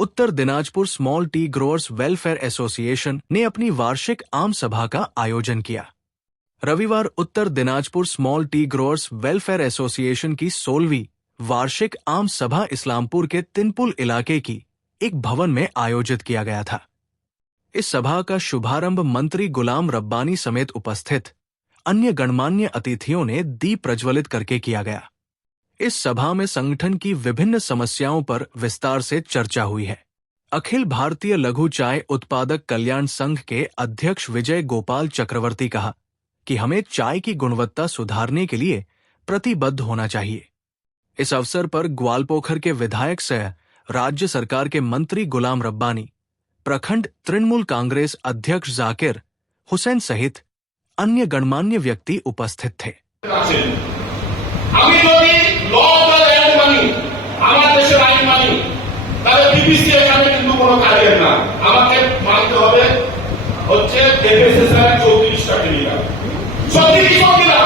उत्तर Dinajpur small tea growers welfare association ने अपनी वार्षिक आम सभा का आयोजन किया। रविवार Uttar Dinajpur small tea growers welfare association की 16वीं वार्षिक आम सभा इस्लामपुर के तिनपुल इलाके की एक भवन में आयोजित किया गया था। इस सभा का शुभारंभ मंत्री गुलाम रब्बानी समेत उपस्थित अन्य गणमान्य अतिथियों ने दीप प्रज्वलित करके किया गया। इस सभा में संगठन की विभिन्न समस्याओं पर विस्तार से चर्चा हुई है। अखिल भारतीय लघु चाय उत्पादक कल्याण संघ के अध्यक्ष विजय गोपाल चक्रवर्ती कहा कि हमें चाय की गुणवत्ता सुधारने के लिए प्रतिबद्ध होना चाहिए। इस अवसर पर ग्वालपोखर के विधायक सह राज्य सरकार के मंत्री गुलाम रब्बानी, प्रखंड तृणमूल कांग्रेस अध्यक्ष जाकिर हुसैन सहित अन्य गणमान्य व्यक्ति उपस्थित थे। আমি যদি ল অফ দ্য ল্যান্ড মানি, আমার দেশের আইন মানি, তাহলে বিবিসি এখানে কিন্তু কোনো কাজের না। আমাকে মানতে হবে হচ্ছে এফএসএসআই 34টা ক্রিমিনাল। সত্যি কি সত্যি না?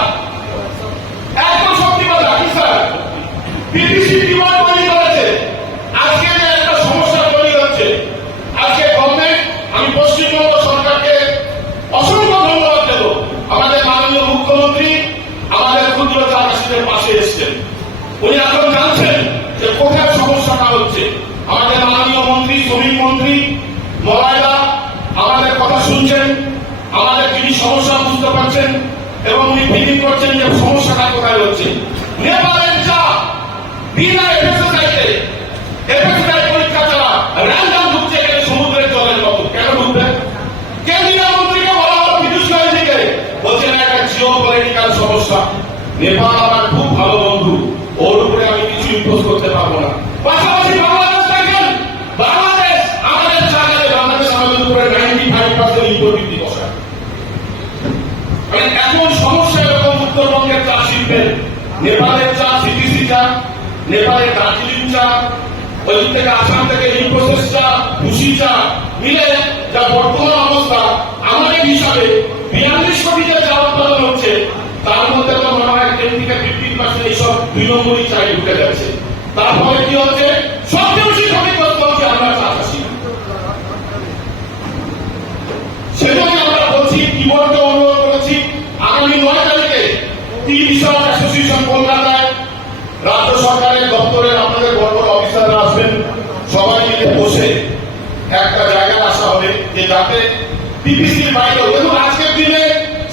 একদম সত্যি কথা কি স্যার? বিবিসি ডিমান্ড তৈরি করেছে। আজকে যে একটা সমস্যা তৈরি হচ্ছে, আজকে গভর্নমেন্ট, আমি পশ্চিমবঙ্গ সরকারকে অসংখ্য ধন্যবাদ দেব। আমাদের মাননীয় মুখ্যমন্ত্রী আমাদের ক্ষুদ্র চাষিদের পাশে এসছেন। উনি এখন জানছেন যে কোথায় সমস্যাটা হচ্ছে। আমাদের মাননীয় মন্ত্রী, শ্রমিক মন্ত্রী মলায়দা আমাদের কথা শুনছেন, আমাদের তিনি সমস্যা বুঝতে পারছেন এবং উনি ফিলিং করছেন যে সমস্যাটা কোথায় হচ্ছে। নেপালের চা বিনা এফএসএসআইতে এফএসএসআই পরীক্ষা ছাড়া র্যান্ডম ঢুকছে এখানে সমুদ্রের জলের মতো। কেন ঢুকবে? কেন্দ্রীয় মন্ত্রীকে বলা হলো পীযূষ গোয়েলকে, বলছেন একটা জিওপলিটিক্যাল সমস্যা। নেপাল আমার খুব ভালো বন্ধু, ওর উপরে আমি কিছু ইম্পোজ করতে পারবো না। পাশাপাশি বাংলাদেশ দেখেন, বাংলাদেশ আমাদের চাগালে বাংলাদেশ আমাদের উপরে 95% ইম্পোর্ট বৃদ্ধি বসায়। এখন সমস্যা এরকম উত্তরবঙ্গের চা শিল্পের, নেপালের চা, সিটিসি চা, নেপালের দার্জিলিং চা, ওই থেকে আসাম থেকে ইনপ্রোসেস চা, ভুসি চা মিলে যা বর্তমান অবস্থা, আমাদের হিসাবে 42 কোটিতে চা উৎপাদন হচ্ছে, তার মধ্যে তো মনে হয় 10 থেকে 15% এইসব 2 নম্বরই চাই ঢুকে যাচ্ছে। তারপরে কি হচ্ছে? সবচেয়ে বেশি ক্ষতিগ্রস্ত হচ্ছে আমরা চা চাষি। সেজন্য আমরা বলছি, কিবোর্ডকে অনুরোধ করেছি, আগামী 9 তারিখে টি রিসার্চ অ্যাসোসিয়েশন কলকাতায় রাজ্য সরকারের দপ্তরের আপনাদের বড় বড় অফিসাররা আসবেন, সবাই মিলে বসে একটা জায়গায় আসা হবে যে যাতে পিপিসির বাইরেও, এবং আজকের দিনে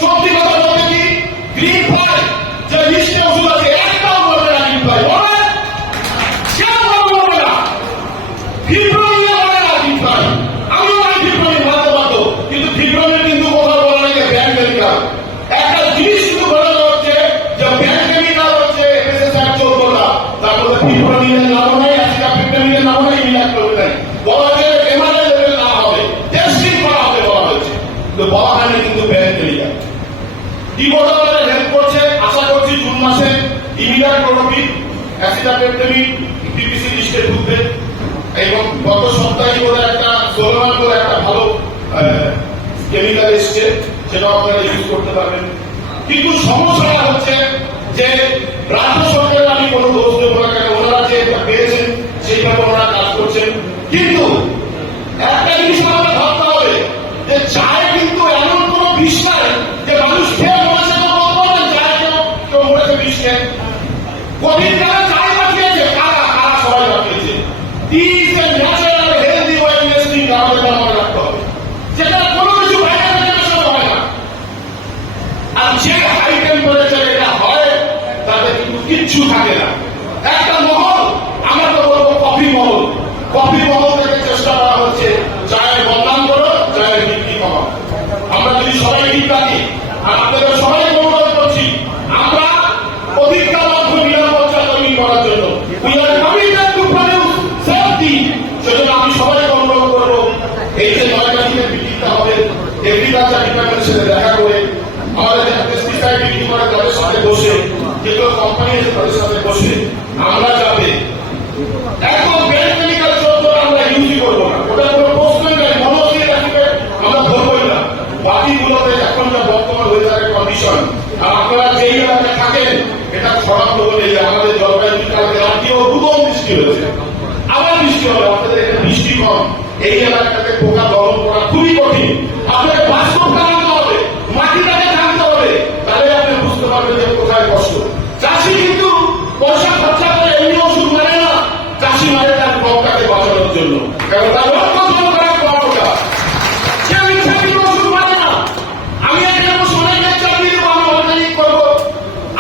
সত্যি কথা বলতে কি গ্রিন ফ্লাই যে লিস্টে ওষুধ আছে একটাও বলবে না গ্রিন ফ্লাই বলে, কেউ বলবে না ফিব্রোনিয়া বলে না গ্রিন ফ্লাই। আমি বলি ফিব্রোনিয়া মানতে পারতো, কিন্তু ফিব্রোনিয়া কিন্তু কোথাও বলা নাই যে ব্যান্ড কেমিক্যাল। একটা জিনিস কিন্তু বলা হচ্ছে যে ব্যান্ড কেমিক্যাল হচ্ছে এফএসএসআই 14টা, তার মধ্যে ফিব্রোনিয়ার নাম নাই, অ্যাসিটামিনের নাম নাই, ইমিডাক্লোপিড নাই। বলা হচ্ছে এমআরআই লেভেল না হবে, টেস্টিং করা হবে বলা হয়েছে, কিন্তু বলা হয়নি কিন্তু ব্যান্ড কেমিক্যাল। কিবোর্ড আমাদের হেল্প করছে, আশা করছি জুন মাসে ইমিডাক্লোপিড, অ্যাসিটামিন পিপিসি লিস্টে ঢুকবে। এবং গত সপ্তাহে করে একটা সোলোমান করে একটা ভালো কেমিক্যাল এসছে, সেটা আপনারা ইউজ করতে পারবেন। কিন্তু সমস্যাটা হচ্ছে যে রাজ্য সরকারের আমি কোনো দোষ দেবো না, কেন ওনারা যে পেয়েছেন সেইভাবে ওনারা কাজ করছেন। কিন্তু একটা জিনিস আমাদের ভাবতে হবে যে চায় কিন্তু এমন কোন বিষ নাই যে মানুষ খেয়ে মরেছে, তো বলবো না চায় কেউ মরেছে বিষ খেয়ে। কোভিড কালে চায় বাঁচিয়েছে কারা? কারা সবাই বাঁচিয়েছে। Is a natural healthy way investing, আমাদের মনে রাখতে হবে, যেটা কোনো কিছু বাইরে থেকে সম্ভব হয় না। আর যে হাই টেম্পারেচার এটা হয় তাতে কিন্তু কিচ্ছু থাকে না। একটা মহল, আমরা তো বলবো কফি মহল, কফি মহল থেকে চেষ্টা করা হচ্ছে চায়ের বদনাম করো, চায়ের বিক্রি কমাও। আমরা যদি সবাই ঠিক থাকি, আর আপনাদের সবাই অনুরোধ করছি, আমরা প্রতিজ্ঞাবদ্ধ নিরাপত্তা তৈরি করার জন্য we are committed to produce safety. সেজন্য আমি সবাইকে অনুরোধ করবো, এই যে 9 তারিখে মিটিংটা হবে, এগ্রিকালচার ডিপার্টমেন্টের সাথে দেখা করে, আমাদের যারা পেস্টিসাইড বিক্রি করে তাদের সাথে বসে, যেগুলো কোম্পানি আছে তাদের সাথে বসে আমরা যাবে একদম ব্যান্ড কেমিক্যাল 14 আমরা ইউজই করবো না, ওটা কোনো প্রশ্নই নেই। মনোসিল অ্যাসিডেট আমরা ধরবোই না। বাকিগুলোতে এখন যা বর্তমান ওয়েদারের কন্ডিশন, আর আপনারা যেই এলাকায় থাকেন এটা খরাপ বলে আমাদের জলবায়ু কালকে রাত্রিও দুদম বৃষ্টি হয়েছে, আবার বৃষ্টি হবে, আপনাদের এখানে বৃষ্টি এই এলাকাটাতে পোকা দমন করা খুবই কঠিন। আপনাকে বাস্তবটা জানতে হবে, মাটিটাকে জানতে হবে, তাহলে আপনি বুঝতে পারবেন যে কোথায় কষ্ট। চাষি কিন্তু পয়সা খরচা করে এমনি ওষুধ মানে না, চাষি মানে তার ক্রপটাকে বাঁচানোর জন্য, কারণ তার লক্ষ্য ছিল তার ক্রপটা। সে মিথ্যা কিন্তু ওষুধ মানে না। আমি একটা সোনাইকে চাকরি দেবো, আমি অর্গানিক করবো,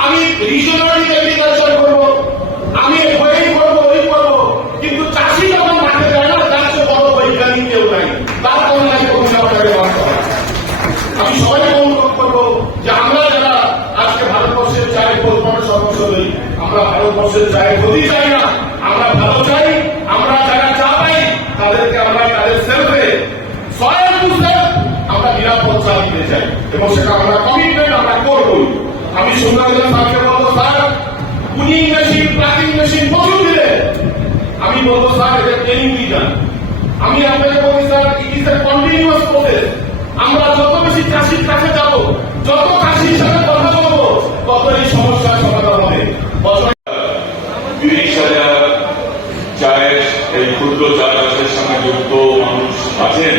আমি রিজনালি এগ্রিকালচার করবো, আমি ওই করবো ওই করবো, কিন্তু চাষি যখন মাঠে যায় না, তার চেয়ে বড় বৈজ্ঞানিক কেউ নাই, তার কন্যায় কবিতা আপনাকে মানতে হবে। আমি সবাইকে অনুরোধ করবো যে আমরা যারা আজকে ভারতবর্ষের চায়ের পরিমাণে সদস্য হই, আমরা ভারতবর্ষের চায়ের ক্ষতি চাই না, আমরা ভালো চাই। আমরা যারা চা পাই তাদেরকে আমরা তাদের সেলফে সয়েল টু সেলফ আমরা নিরাপদ চা দিতে চাই, এবং সেটা আমরা কমিটমেন্ট আমরা করবই। আমি সুন্দরবন স্যারকে বলবো, স্যার কুনিং মেশিন প্লাকিং মেশিন প্রচুর দিলে, আমি বলবো স্যার এটা ট্রেনিং দিয়ে যান। আমি আপনাকে বলি sir it is a continuous process. আমরা যত বেশি চাষির কাছে যাব, যত চাষির সাথে কথা বলবো, তত এই সমস্যার সমাধান হবে। 30,000 চায়ের এই ক্ষুদ্র চা চাষের সঙ্গে যুক্ত মানুষ আছেন,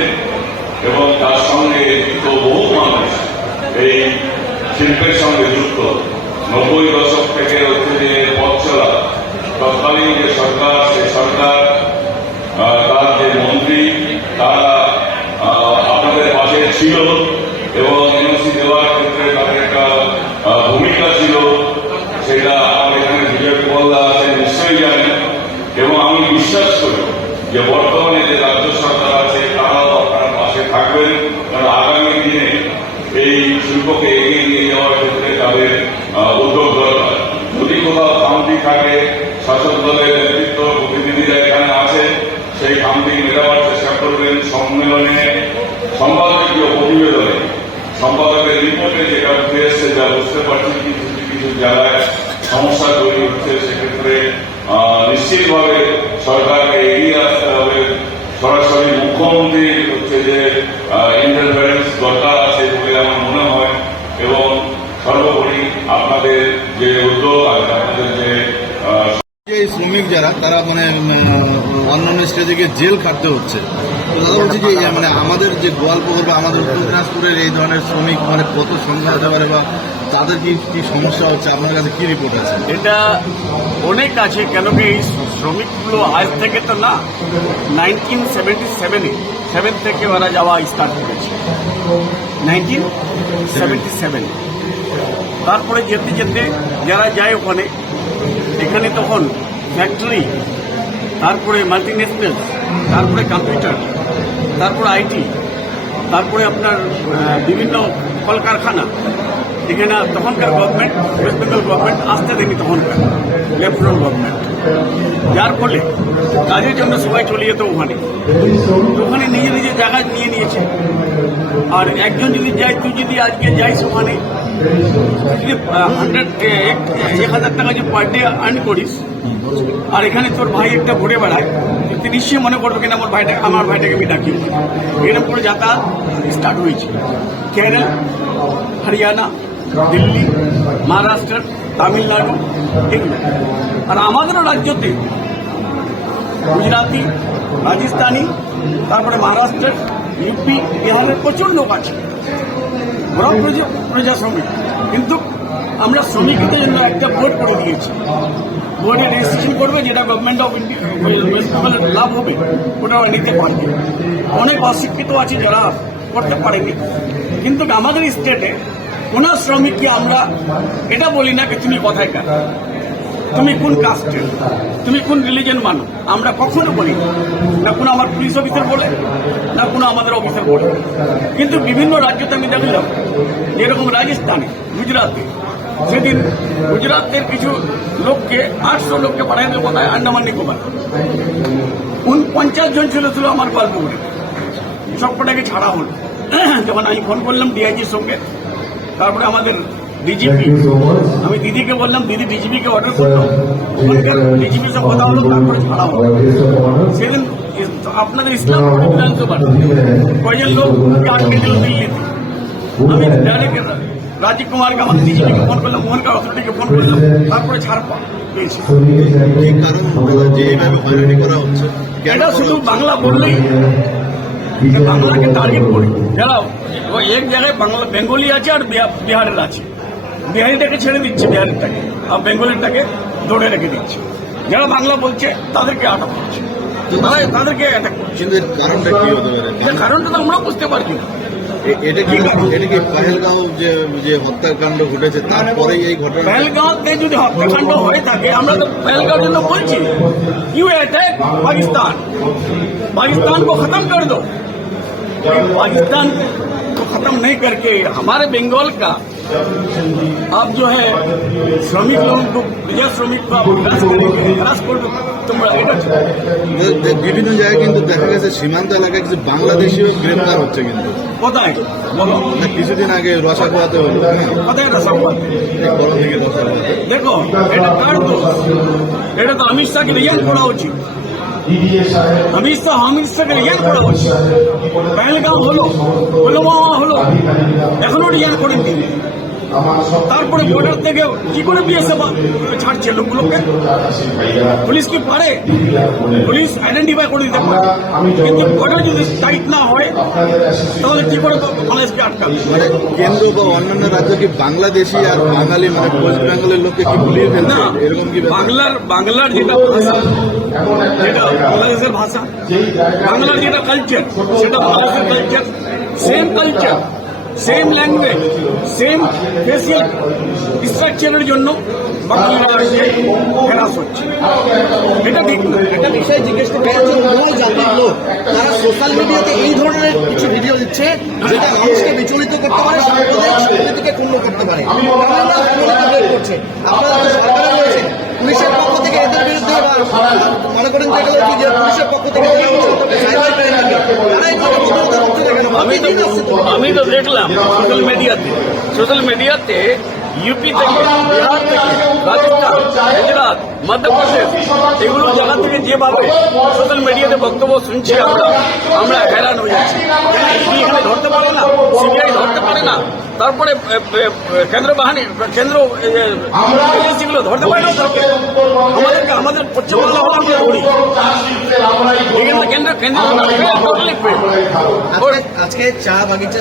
এবং তার সঙ্গে যুক্ত বহু মানুষ এই শিল্পের সঙ্গে যুক্ত। 90 দশক থেকে হচ্ছে যে পথ চলা, তৎকালীন যে সরকার, সেই সরকার তার যে মন্ত্রী, তারা আপনাদের পাশে ছিল, এবং এনওসি দেওয়ার ক্ষেত্রে তাদের একটা ভূমিকা ছিল, সেটা আমার এখানে বিজয় কুমারদা আছে নিশ্চয়ই জানেন। এবং আমি বিশ্বাস করি যে বর্তমানে যে রাজ্য সরকার আছে তারাও আপনার পাশে থাকবেন, কারণ আগামী দিনে এই শিল্পকে এগিয়ে নিয়ে যাওয়ার ক্ষেত্রে তাদের উদ্যোগ দরকার। যদি কোথাও খামতি থাকে, শাসক দলের নেতৃত্ব প্রতিনিধিরা এখানে আছে, সেই খামতি মেটাবার চেষ্টা করবেন। সম্মেলনে সম্পাদকীয় প্রতিবেদনে সম্পাদকের রিপোর্টে যেটা উঠে এসছে, যা বুঝতে পারছি কিছু কিছু জায়গায় সমস্যা তৈরি হচ্ছে, সেক্ষেত্রে নিশ্চিতভাবে সরকারকে এগিয়ে আসতে হবে। সরাসরি মুখ্যমন্ত্রীর হচ্ছে যে ইন্টারফারেন্স দরকার আছে বলে আমার মনে হয়। এবং সর্বোপরি আপনাদের যে উদ্যোগ আছে, আপনাদের যে এই শ্রমিক যারা, তারা মানে অন্যান্য স্টেজে গিয়ে জেল খাটতে হচ্ছে। তো দাদা বলছি যে মানে আমাদের যে গোয়ালপুর বা আমাদের উত্তর দিনাজপুরের এই ধরনের শ্রমিক মানে কত সংখ্যা হতে পারে, বা তাদের কি কি সমস্যা হচ্ছে, আপনার কাছে কি রিপোর্ট আছে? এটা অনেক আছে, কেন কি এই শ্রমিকগুলো আজ থেকে তো না, 1977 থেকে ওরা যাওয়া স্টার্ট করেছে, 1977। তারপরে যেতে যেতে যারা যায় ওখানে, এখানে তখন ফ্যাক্টরি, তারপরে মাল্টিন্যাশনাল, তারপরে কম্পিউটার, তারপরে আইটি, তারপরে আপনার বিভিন্ন কলকারখানা। এখানে তখনকার গভর্নমেন্ট, ওয়েস্ট বেঙ্গল গভর্নমেন্ট আসতে দেয়নি, তখনকার লেফটেন্যান্ট গভর্নমেন্ট, যার ফলে কাজের জন্য সবাই চলে যেত ওখানে। ওখানে নিজে নিজে জায়গা নিয়ে নিয়েছে। আর একজন যদি যায়, তুই যদি আজকে যাইস ওখানে, যদি 1,000 টাকা যদি পার ডে আর্ন করিস, আর এখানে তোর ভাই একটা ঘুরে বেড়ায়, তুই নিশ্চয়ই মনে করবে কিনা আমার ভাইটাকে আমি ডাকি। এরকম করে যাতায়াত স্টার্ট হয়েছে কেরল, হরিয়ানা, দিল্লি, মহারাষ্ট্র, তামিলনাড়ু, এগুলো। আর আমাদেরও রাজ্যতে গুজরাটি, রাজস্থানী, তারপরে মহারাষ্ট্র, ইউপি, বিহারের প্রচুর লোক আছে, ওরাও প্রজা শ্রমিক। কিন্তু আমরা শ্রমিকদের জন্য একটা বোর্ড করে দিয়েছি, বোর্ডে রেজিস্ট্রেশন করবে, যেটা গভর্নমেন্ট অফ ইন্ডিয়া ওয়েস্ট বেঙ্গলের লাভ হবে ওটা নিতে পারবে। অনেক অশিক্ষিত আছে যারা করতে পারেনি। কিন্তু আমাদের স্টেটে কোন শ্রমিককে আমরা এটা বলি না যে তুমি কোথায় কাজ, তুমি কোন কাস্টের, তুমি কোন রিলিজন মানো, আমরা কখনো বলি না। কোনো আমার পুলিশ অফিসার বলে না, কোনো আমাদের অফিসার বলে। কিন্তু বিভিন্ন রাজ্যতে আমি দেখলাম, যেরকম রাজস্থানে, গুজরাটে, সেদিন গুজরাটের কিছু লোককে 800 লোককে পাঠাই দিল কোথায়, আন্দামান নিকোবর। 49 জন ছিল আমার গোয়ালপুরে, সবকটাকে ছাড়া হলো। যখন আমি ফোন করলাম ডিআইজির সঙ্গে, তারপরে আমাদের ডিজিপি, আমি দিদিকে বললাম, দিদি ডিজিপিকে অর্ডার করলো, ডিজিপির সঙ্গে কথা হলো, তারপরে ছাড়া হলো। সেদিন আপনাদের ইসলামপুর বিধানসভার কয়েকজন লোক আটকে দিল দিল্লিতে। আমি ডাইরেক্ট রাজীব কুমারকে আমাদের ডিজিপিকে ফোন করলাম, মোহনকার অথরিটিকে ফোন করলাম, তারপরে ছাড় পেয়েছি। কি কারণ যে এইভাবে হয়রানি করা হচ্ছে? কেন এটা করা শুধু হচ্ছে? বাংলা বললেই বাংলাকে টার্গেট করে যারা ওই এক জায়গায় বাংলা বেঙ্গলি আছে আর বিহারের আছে, বিহারিটাকে ছেড়ে দিচ্ছে বিহারেরটাকে, আর বেঙ্গলেরটাকে ধরে রেখে দিচ্ছে। যারা বাংলা বলছে তাদেরকে আটক করছে, তাদেরকে অ্যাটাক করছে। কিন্তু এর কারণটা কি হতে পারে? এর কারণটা তো আমরা বুঝতে পারছি না। এটা কি পহেলগাঁও যে হত্যাকাণ্ড ঘটেছে তারপরে এই ঘটনা? पहलगांव যদি হত্যাকাণ্ড হয়ে থাকে, আমরা তো पहलगांव জন্য বলছি यू अटैक पाकिस्तान, पाकिस्तान को खत्म कर दो। पाकिस्तान को खत्म नहीं करके हमारे बंगाल का अब जो है श्रमिक लोगों को, प्रजा श्रमिक को विकास करेंगे, विकास को তোমরা এটা বিভিন্ন জায়গায় কিন্তু দেখা গেছে সীমান্ত এলাকায় কিছু বাংলাদেশিও গ্রেপ্তার হচ্ছে কিন্তু। কোথায় বলো, না, কিছুদিন আগে রসাখোয়াতে হলো, কোথায় এটা সম্ভব? এই বড় থেকে রসাখোয়াতে। দেখো এটা কার দোষ? এটা তো অমিত শাহকে রিয়াক্ট করা উচিত। অমিত শাহকে রিয়াক্ট করা উচিত। পহেলগাঁও হলো, পুলওয়ামা হলো, এখনো রিয়াক্ট করেননি। তারপরে বর্ডার থেকে কি করে বিএসএফ ছাড়ছে লোকগুলোকে? পুলিশ কি পারে? পুলিশ আইডেন্টিফাই করে দিতে পারে, কিন্তু বর্ডার যদি টাইট না হয় তাহলে কি করে বাংলাদেশকে আটকাবে? মানে কেন্দ্র বা অন্যান্য রাজ্য কি বাংলাদেশি আর বাঙালি মানে ওয়েস্ট বেঙ্গলের লোককে কি ভুলিয়ে ফেলছে না, এরকম কি ব্যাপার? বাংলার যেটা ভাষা, যেটা বাংলাদেশের ভাষা, বাংলার যেটা কালচার, সেটা বাংলাদেশের culture, same culture, same language, same facial স্ট্রাকচারের জন্য বাঙালিরা হ্যারাস হচ্ছে। এটা ঠিক না। একটা বিষয় জিজ্ঞেস করতে চাই, মূল জাতির লোক তারা সোশ্যাল মিডিয়াতে এই ধরনের কিছু ভিডিও দিচ্ছে যেটা মানুষকে বিচলিত করতে পারে, সাম্প্রদায়িক সম্প্রীতিকে ক্ষুণ্ণ করতে পারে, করছে। আপনারা তো সরকারে রয়েছেন, পুলিশের পক্ষ থেকে এদের বিরুদ্ধে মনে করেন যে এগুলো কি যে পুলিশের পক্ষ থেকে সাইবার ক্রাইমকে তারা এই প্রতিরোধ করতে দেখেন। আমি তো দেখলাম সোশ্যাল মিডিয়াতে ইউপি থেকে, বিহার থেকে, রাজস্থান, গুজরাট, মধ্যপ্রদেশ, এগুলো জায়গা থেকে যেভাবে সোশ্যাল মিডিয়াতে বক্তব্য শুনছি আমরা হ্যারান হয়ে যাচ্ছি। এখানে ধরতে পারে না, সিবিআই ধরতে পারে না, তারপরে কেন্দ্র বাহিনী, কেন্দ্র এজেন্সিগুলো ধরতে পারে না। আমাদের পশ্চিমবাংলা হলো আমরা ধরি, এখানে কেন্দ্র আজকে চা বাগিচা